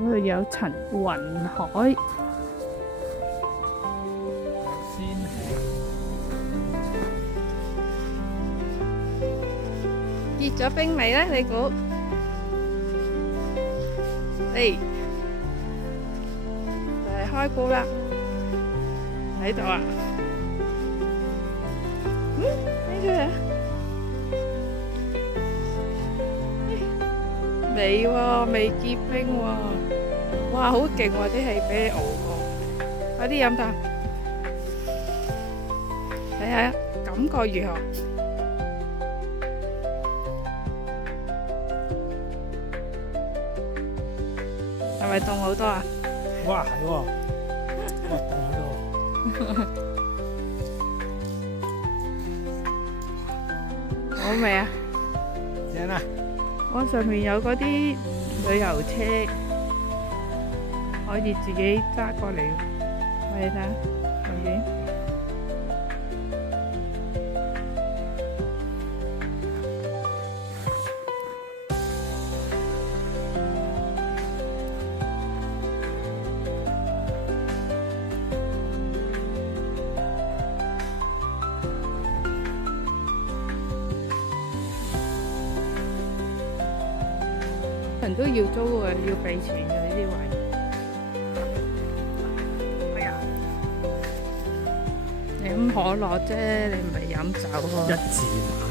嗰度有層雲海。結咗冰未呢？你估？嚟，就係開估啦！喺度啊！呢個啊？未喎，未結冰喎！哇，好勁喎！啲氣俾你熬過，快啲飲啖，睇下感覺如何？係咪凍好多啊？哇，係喎，哇，凍喺度。好味啊！正啊！我上面有嗰啲旅遊車，可以自己揸過嚟。你睇下，後面人都要租嘅，要俾錢嘅呢啲位。哎呀，你飲可樂啫，你唔係飲酒喎。一字馬。